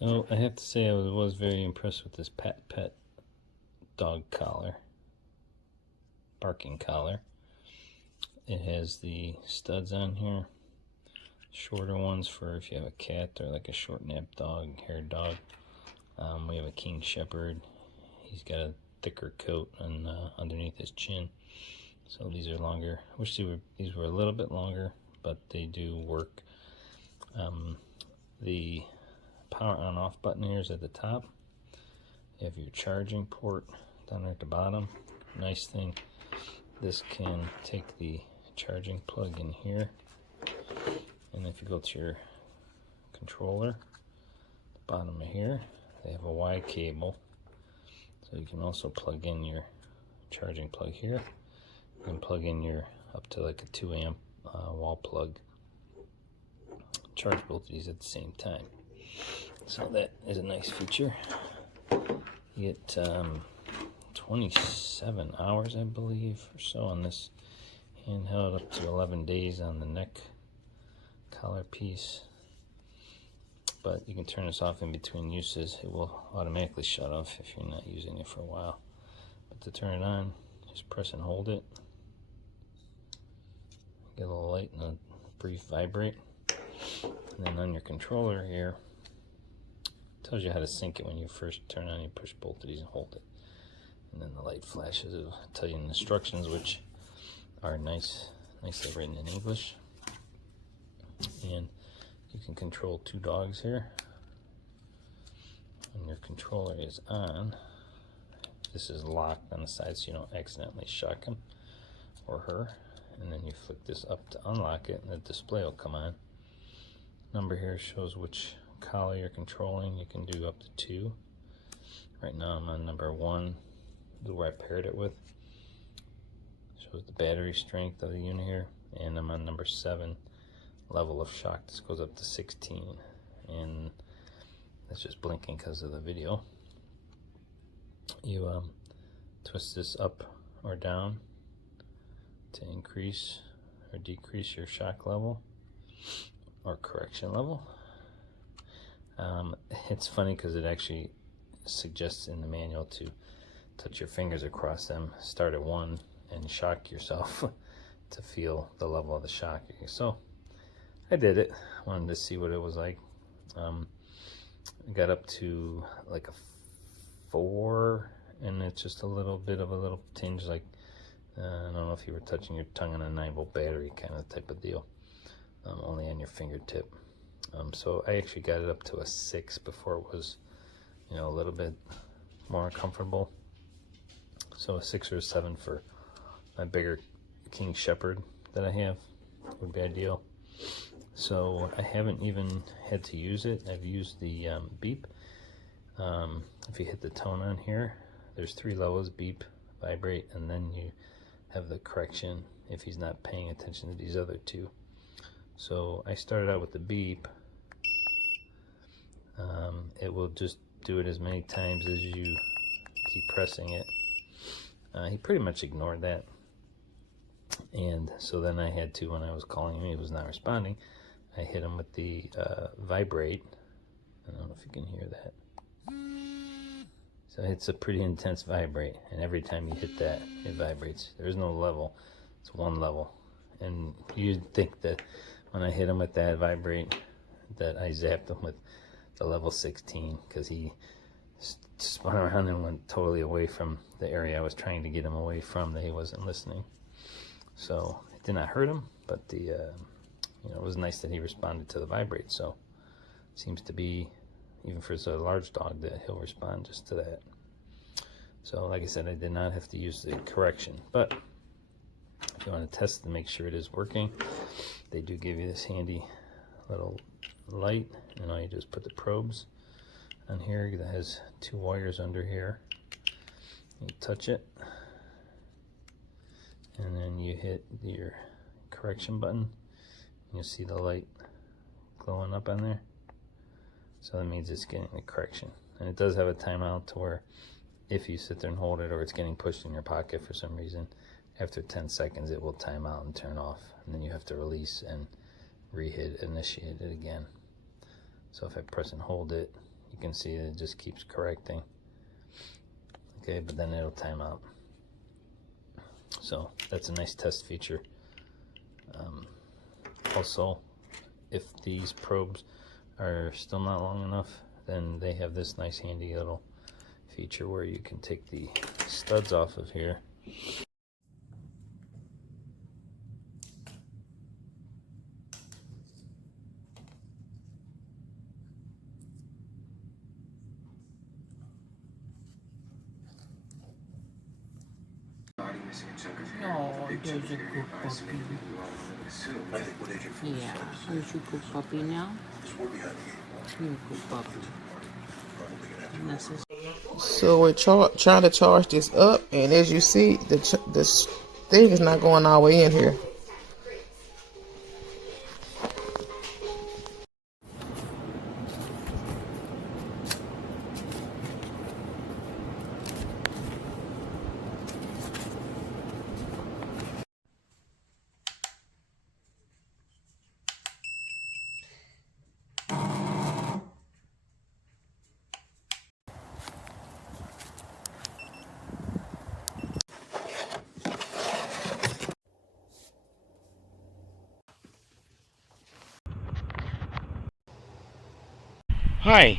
So I have to say I was very impressed with this PATPET dog collar, barking collar. It has the studs on here, shorter ones for if you have a cat or like a short napped dog, haired dog. We have a King Shepherd. He's got a thicker coat on underneath his chin, so these are longer. I wish these were a little bit longer, but they do work. The power on off button here is at the top. You have your charging port down there at the bottom. Nice thing, this can take the charging plug in here, and if you go to your controller, the bottom of here, they have a Y cable, so you can also plug in your charging plug here and plug in your up to like a 2 amp wall plug. Charge both of these at the same time, so that is a nice feature. You get 27 hours, I believe, or so on this handheld, up to 11 days on the neck collar piece. But you can turn this off in between uses. It will automatically shut off if you're not using it for a while. But to turn it on, just press and hold it. Get a little light and a brief vibrate. And then on your controller here, it tells you how to sync it when you first turn on. You push both of these and hold it. And then the light flashes. It'll tell you the instructions, which are nicely written in English. And you can control 2 dogs here. And your controller is on. This is locked on the side so you don't accidentally shock him or her. And then you flick this up to unlock it and the display will come on. Number here shows which collar you're controlling. You can do up to 2. Right now I'm on number 1, where I paired it with. Shows the battery strength of the unit here. And I'm on number 7, level of shock. This goes up to 16, and that's just blinking because of the video. You twist this up or down to increase or decrease your shock level or correction level. It's funny because it actually suggests in the manual to touch your fingers across them, start at 1 and shock yourself to feel the level of the shock. So I did it. Wanted to see what it was like. I got up to like a 4, and it's just a little bit of a little tinge, like I don't know if you were touching your tongue on a 9-volt battery kind of type of deal, only on your fingertip. So I actually got it up to a 6 before it was, a little bit more comfortable. So a 6 or a 7 for my bigger King Shepherd that I have would be ideal. So I haven't even had to use it. I've used the beep. If you hit the tone on here, there's 3 levels: beep, vibrate, and then you have the correction if he's not paying attention to these other 2. So I started out with the beep. It will just do it as many times as you keep pressing it. He pretty much ignored that. And so then I had to, when I was calling him, he was not responding, I hit him with the vibrate. I don't know if you can hear that. So it's a pretty intense vibrate, and every time you hit that, it vibrates. There is no level, it's 1 level. And you'd think that when I hit him with that vibrate, that I zapped him with the level 16, because he spun around and went totally away from the area I was trying to get him away from, that he wasn't listening. So it did not hurt him, but it was nice that he responded to the vibrate. So it seems to be, even for a large dog, that he'll respond just to that. So like I said, I did not have to use the correction, but if you want to test to make sure it is working, they do give you this handy little light, and all you do is put the probes on here that has 2 wires under here. You touch it, and then you hit your correction button. You'll see the light glowing up on there. So that means it's getting the correction. And it does have a timeout to where if you sit there and hold it, or it's getting pushed in your pocket for some reason, after 10 seconds it will time out and turn off. And then you have to release and initiate it again. So if I press and hold it, you can see it just keeps correcting. Okay, but then it'll time out. So that's a nice test feature. Also, if these probes are still not long enough, then they have this nice handy little feature where you can take the studs off of here. Oh, there's a good puppy. Yeah, there's a good puppy now. You're a good puppy. So we're trying to charge this up, and as you see, this thing is not going all the way in here. Hi,